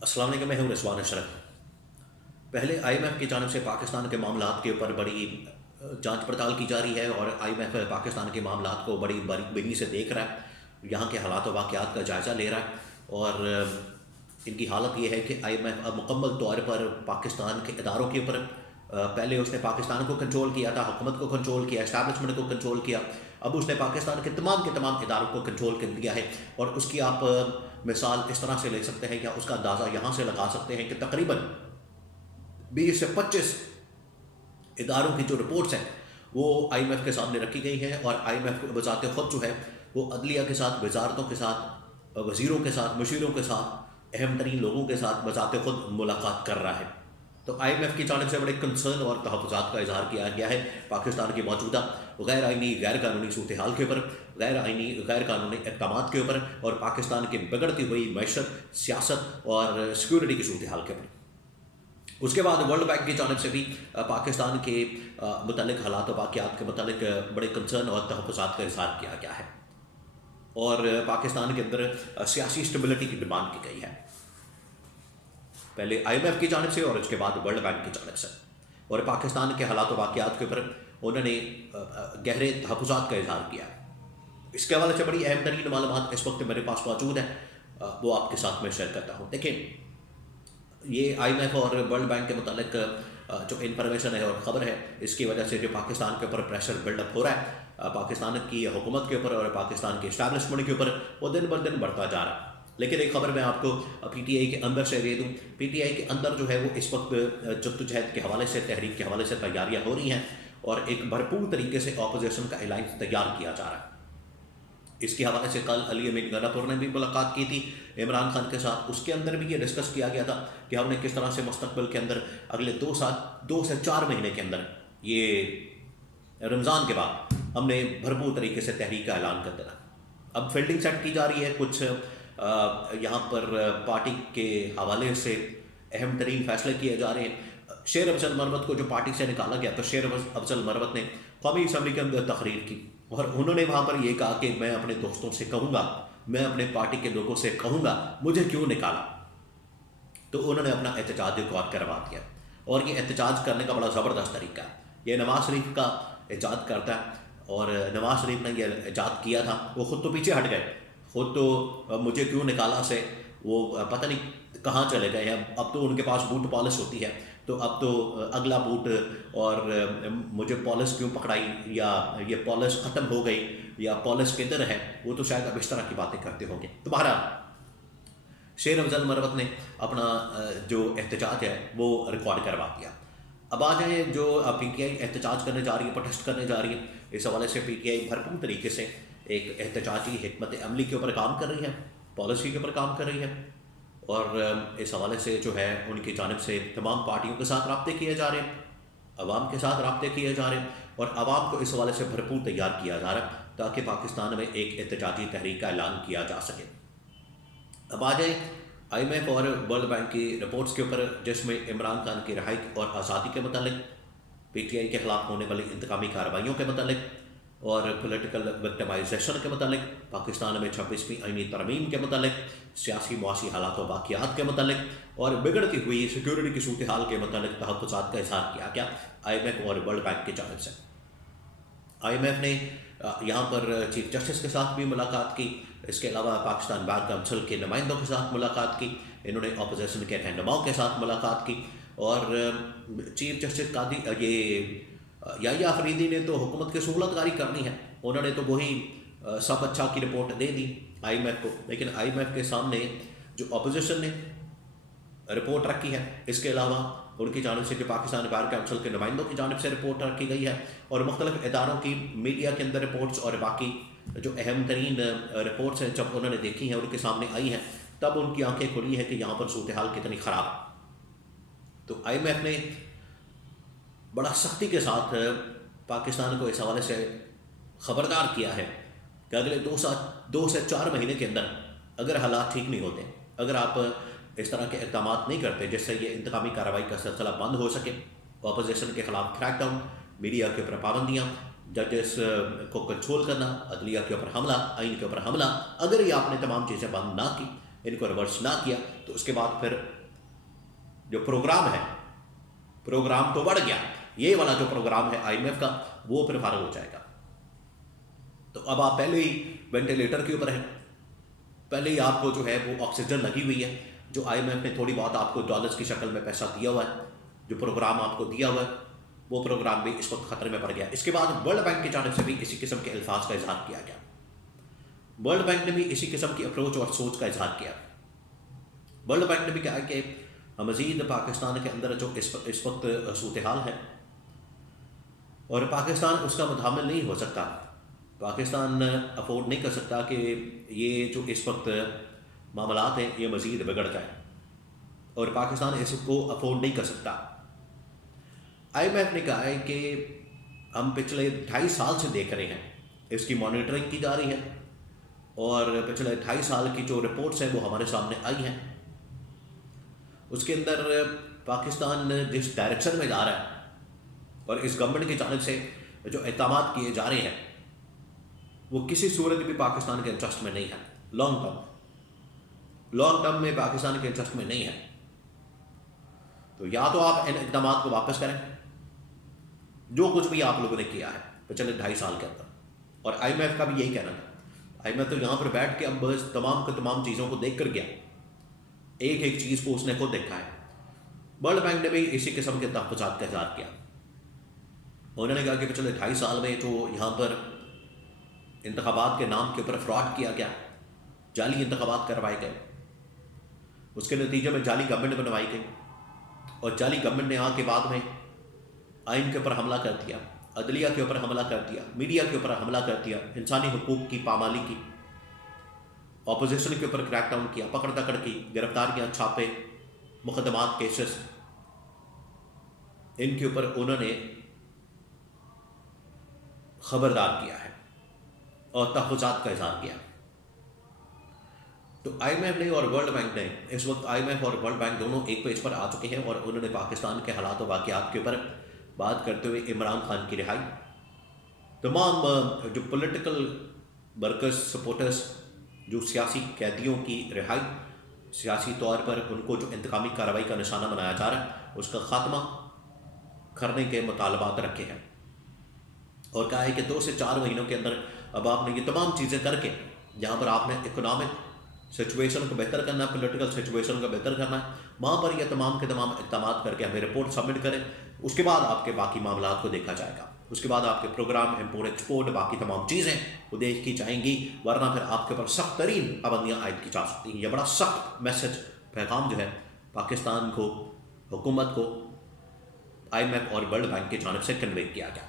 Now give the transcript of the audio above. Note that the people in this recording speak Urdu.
السلام علیکم، میں ہوں رضوان اشرف۔ پہلے آئی ایم ایف کی جانب سے پاکستان کے معاملات کے اوپر بڑی جانچ پڑتال کی جا رہی ہے، اور آئی ایم ایف پاکستان کے معاملات کو بڑی باریک بینی سے دیکھ رہا ہے، یہاں کے حالات و واقعات کا جائزہ لے رہا ہے، اور ان کی حالت یہ ہے کہ آئی ایم ایف اب مکمل طور پر پاکستان کے اداروں کے اوپر پہلے اس نے پاکستان کو کنٹرول کیا تھا، حکومت کو کنٹرول کیا، اسٹیبلشمنٹ کو کنٹرول کیا، اب اس نے پاکستان کے تمام اداروں کو کنٹرول کر دیا ہے۔ اور اس کی آپ مثال اس طرح سے لے سکتے ہیں، یا اس کا اندازہ یہاں سے لگا سکتے ہیں کہ تقریباً 20 سے 25 اداروں کی جو رپورٹس ہیں وہ آئی ایم ایف کے سامنے رکھی گئی ہیں، اور آئی ایم ایف بذات خود جو ہے وہ عدلیہ کے ساتھ، وزارتوں کے ساتھ، وزیروں کے ساتھ، مشیروں کے ساتھ، اہم ترین لوگوں کے ساتھ بذات خود ملاقات کر رہا ہے۔ تو آئی ایم ایف کی جانب سے بڑے کنسرن اور تحفظات کا اظہار کیا گیا ہے پاکستان کی موجودہ غیر آئینی غیر قانونی صورتحال کے اوپر، غیر آئینی غیر قانونی اقدامات کے اوپر، اور پاکستان کی بگڑتی ہوئی معیشت، سیاست اور سیکورٹی کی صورتحال کے اوپر۔ اس کے بعد ورلڈ بینک کی جانب سے بھی پاکستان کے متعلق حالات و واقعات کے متعلق بڑے کنسرن اور تحفظات کا اظہار کیا گیا ہے، اور پاکستان کے اندر سیاسی اسٹیبلٹی کی ڈیمانڈ کی گئی ہے، پہلے آئی ایم ایف کی جانب سے اور اس کے بعد ورلڈ بینک کی جانب سے، اور پاکستان کے حالات و واقعات کے اوپر انہوں نے گہرے تحفظات کا اظہار کیا ہے۔ اس کے حوالے سے بڑی اہم ترین معلومات اس وقت میرے پاس موجود ہیں، وہ آپ کے ساتھ میں شیئر کرتا ہوں۔ دیکھیں، یہ آئی ایم ایف اور ورلڈ بینک کے متعلق جو انفارمیشن ہے اور خبر ہے، اس کی وجہ سے جو پاکستان کے اوپر پریشر بلڈ اپ ہو رہا ہے، پاکستان کی حکومت کے اوپر اور پاکستان کی اسٹیبلشمنٹ کے اوپر، وہ دن بر دن بڑھتا جا رہا ہے۔ لیکن ایک خبر میں آپ کو پی ٹی آئی کے اندر سے دے دوں، پی ٹی آئی کے اندر جو ہے وہ اس وقت جدوجہد کے حوالے سے، تحریک کے حوالے سے تیاریاں ہو رہی ہیں، اور ایک بھرپور طریقے سے اپوزیشن کا الائنس تیار کیا جا رہا ہے۔ اس کے حوالے سے کل علی امین غنی پور نے بھی ملاقات کی تھی عمران خان کے ساتھ، اس کے اندر بھی یہ ڈسکس کیا گیا تھا کہ ہم نے کس طرح سے مستقبل کے اندر اگلے 2 سے 4 مہینے کے اندر، یہ رمضان کے بعد، ہم نے بھرپور طریقے سے تحریک کا اعلان کر دینا۔ اب فیلڈنگ سیٹ کی جا رہی ہے، کچھ یہاں پر پارٹی کے حوالے سے اہم ترین فیصلے کیے جا رہے ہیں۔ شیر افضل مروت کو جو پارٹی سے نکالا گیا، تو شیر افضل مروت نے قومی اسمبلی کے اندر تقریر کی، اور انہوں نے وہاں پر یہ کہا کہ میں اپنے دوستوں سے کہوں گا، میں اپنے پارٹی کے لوگوں سے کہوں گا مجھے کیوں نکالا۔ تو انہوں نے اپنا احتجاج ریکارڈ کروا دیا، اور یہ احتجاج کرنے کا بڑا زبردست طریقہ ہے، یہ نواز شریف کا ایجاد کرتا ہے، اور نواز شریف نے یہ ایجاد کیا تھا، وہ خود تو پیچھے ہٹ گئے، خود تو مجھے کیوں نکالا سے وہ پتہ نہیں کہاں چلے گئے ہیں، اب تو ان کے پاس بوٹ پالش ہوتی ہے، تو اب تو اگلا بوٹ، اور مجھے پالش کیوں پکڑائی، یا یہ پالش ختم ہو گئی، یا پالش کدھر ہے، وہ تو شاید اب اس طرح کی باتیں کرتے ہوں گے۔ تو بہرحال شیر افضل مروت نے اپنا جو احتجاج ہے وہ ریکارڈ کروا دیا۔ اب آ جائیں، جو پی ٹی آئی احتجاج کرنے جا رہی ہے، پروٹیسٹ کرنے جا رہی ہے، اس حوالے سے پی ٹی آئی بھرپور طریقے سے ایک احتجاجی حکمت عملی کے اوپر کام کر رہی ہے، پالیسی کے اوپر کام کر رہی ہے، اور اس حوالے سے جو ہے ان کی جانب سے تمام پارٹیوں کے ساتھ رابطے کیے جا رہے ہیں، عوام کے ساتھ رابطے کیے جا رہے ہیں، اور عوام کو اس حوالے سے بھرپور تیار کیا جا رہا ہے تاکہ پاکستان میں ایک احتجاجی تحریک کا اعلان کیا جا سکے۔ اب آ جائیں آئی ایم ایف اور ورلڈ بینک کی رپورٹس کے اوپر، جس میں عمران خان کی رہائی اور آزادی کے متعلق، پی ٹی آئی کے خلاف ہونے والی انتقامی کارروائیوں کے متعلق، اور پولیٹیکل وکٹمائزیشن کے متعلق، پاکستان میں 26ویں آئینی ترمیم کے متعلق، سیاسی معاشی حالات و واقعات کے متعلق، اور بگڑتی ہوئی سیکورٹی کی صورتحال کے متعلق تحفظات کا اظہار کیا گیا آئی ایم ایف اور ورلڈ بینک کی جانب سے۔ آئی ایم ایف نے یہاں پر چیف جسٹس کے ساتھ بھی ملاقات کی، اس کے علاوہ پاکستان بار کونسل کے نمائندوں کے ساتھ ملاقات کی، انہوں نے اپوزیشن کے رہنماؤں کے ساتھ ملاقات کی، اور چیف جسٹس قاضی یہ یحییٰ آفریدی نے تو حکومت کی سہولت کاری کرنی ہے، انہوں نے تو وہی سب اچھا کی رپورٹ دے دی آئی ایم ایف کو، لیکن آئی ایم ایف کے سامنے جو اپوزیشن نے رپورٹ رکھی ہے، اس کے علاوہ ان کی جانب سے جو پاکستان بار کونسل کے نمائندوں کی جانب سے رپورٹ رکھی گئی ہے، اور مختلف اداروں کی میڈیا کے اندر رپورٹس، اور باقی جو اہم ترین رپورٹس ہیں جب انہوں نے دیکھی ہیں، ان کے سامنے آئی ہیں، تب ان کی آنکھیں کھلی ہیں کہ یہاں پر صورتحال کتنی خراب ہے۔ تو آئی ایم ایف نے بڑا سختی کے ساتھ پاکستان کو اس حوالے سے خبردار کیا ہے کہ اگلے 2 سے 4 مہینے کے اندر اگر حالات ٹھیک نہیں ہوتے، اگر آپ اس طرح کے اقدامات نہیں کرتے جس سے یہ انتقامی کارروائی کا سلسلہ بند ہو سکے، اپوزیشن کے خلاف کریک ڈاؤن، میڈیا کے اوپر پابندیاں، ججز کو کنٹرول کرنا، عدلیہ کے اوپر حملہ، آئین کے اوپر حملہ، اگر یہ آپ نے تمام چیزیں بند نہ کی ان کو ریورس نہ کیا تو اس کے بعد پھر جو پروگرام ہے، پروگرام تو بڑھ گیا، یہ والا جو پروگرام ہے آئی ایم ایف کا وہ پھر فارغ ہو جائے گا۔ تو اب آپ پہلے ہی وینٹیلیٹر کے اوپر ہیں، پہلے ہی آپ کو جو ہے وہ آکسیجن لگی ہوئی ہے، جو آئی ایم ایف نے تھوڑی بہت آپ کو ڈالرز کی شکل میں پیسہ دیا ہوا ہے، جو پروگرام آپ کو دیا ہوا ہے وہ پروگرام بھی اس وقت خطرے میں پڑ گیا۔ اس کے بعد ورلڈ بینک کی جانب سے بھی اسی قسم کے الفاظ کا اظہار کیا گیا، ورلڈ بینک نے بھی اسی قسم کی اپروچ اور سوچ کا اظہار کیا۔ ورلڈ بینک نے بھی کہا کہ مزید پاکستان کے اندر جو اس وقت صورتحال ہے اور پاکستان اس کا متحمل نہیں ہو سکتا، پاکستان افورڈ نہیں کر سکتا کہ یہ جو اس وقت معاملات ہیں یہ مزید بگڑ جائیں، اور پاکستان اس کو افورڈ نہیں کر سکتا۔ آئی ایم ایف نے کہا ہے کہ ہم پچھلے 2.5 سال سے دیکھ رہے ہیں، اس کی مانیٹرنگ کی جا رہی ہے، اور پچھلے 2.5 سال کی جو رپورٹس ہیں وہ ہمارے سامنے آئی ہیں، اس کے اندر پاکستان جس ڈائریکشن میں جا رہا ہے اور اس گورنمنٹ کی جانب سے جو اقدامات کیے جا رہے ہیں وہ کسی صورت بھی پاکستان کے انٹرسٹ میں نہیں ہے، لانگ ٹرم میں پاکستان کے انٹرسٹ میں نہیں ہے۔ تو یا تو آپ ان اقدامات کو واپس کریں جو کچھ بھی آپ لوگوں نے کیا ہے پچھلے 2.5 سال کے اندر، اور آئی ایم ایف کا بھی یہی کہنا تھا۔ آئی ایم ایف تو یہاں پر بیٹھ کے اب بس تمام کے تمام چیزوں کو دیکھ کر گیا، ایک ایک چیز کو اس نے خود دیکھا ہے۔ ورلڈ بینک نے بھی اسی قسم کے تحفظات کا اظہار کیا، انہوں نے کہا کہ پچھلے 2.5 سال میں جو یہاں پر انتخابات کے نام کے اوپر فراڈ کیا گیا، جعلی انتخابات کروائے گئے، اس کے نتیجے میں جعلی گورنمنٹ بنوائی گئی، اور جعلی گورنمنٹ نے آ کے بعد میں آئین کے اوپر حملہ کر دیا، عدلیہ کے اوپر حملہ کر دیا، میڈیا کے اوپر حملہ کر دیا، انسانی حقوق کی پامالی کی، اپوزیشن کے اوپر کریک ڈاؤن کیا، پکڑ دکڑ کی، گرفتاریاں، چھاپے، مقدمات، کیسز، ان کے اوپر انہوں نے خبردار کیا ہے اور تحفظات کا اظہار کیا۔ تو آئی ایم ایف نے اور ورلڈ بینک نے اس وقت، آئی ایم ایف اور ورلڈ بینک دونوں ایک پیج پر آ چکے ہیں، اور انہوں نے پاکستان کے حالات و واقعات کے اوپر بات کرتے ہوئے عمران خان کی رہائی، تمام جو پولیٹیکل ورکرز، سپورٹرز، جو سیاسی قیدیوں کی رہائی، سیاسی طور پر ان کو جو انتقامی کارروائی کا نشانہ بنایا جا رہا ہے اس کا خاتمہ کرنے کے مطالبات رکھے ہیں، اور کہا ہے کہ 2 سے 4 مہینوں کے اندر اب آپ نے یہ تمام چیزیں کر کے، جہاں پر آپ نے اکنامک سچویشن کو بہتر کرنا ہے، پولیٹیکل سچویشن کو بہتر کرنا ہے، وہاں پر یہ تمام کے تمام اقدامات کر کے ہمیں رپورٹ سبمٹ کریں، اس کے بعد آپ کے باقی معاملات کو دیکھا جائے گا، اس کے بعد آپ کے پروگرام، امپورٹ ایکسپورٹ، باقی تمام چیزیں وہ دیکھی جائیں گی، ورنہ پھر آپ کے اوپر سخت ترین پابندیاں عائد کی جا سکتی ہیں۔ یہ بڑا سخت میسج، پیغام جو ہے پاکستان کو، حکومت کو، آئی ایم ایف اور ورلڈ بینک کی جانب سے کنوے کیا گیا۔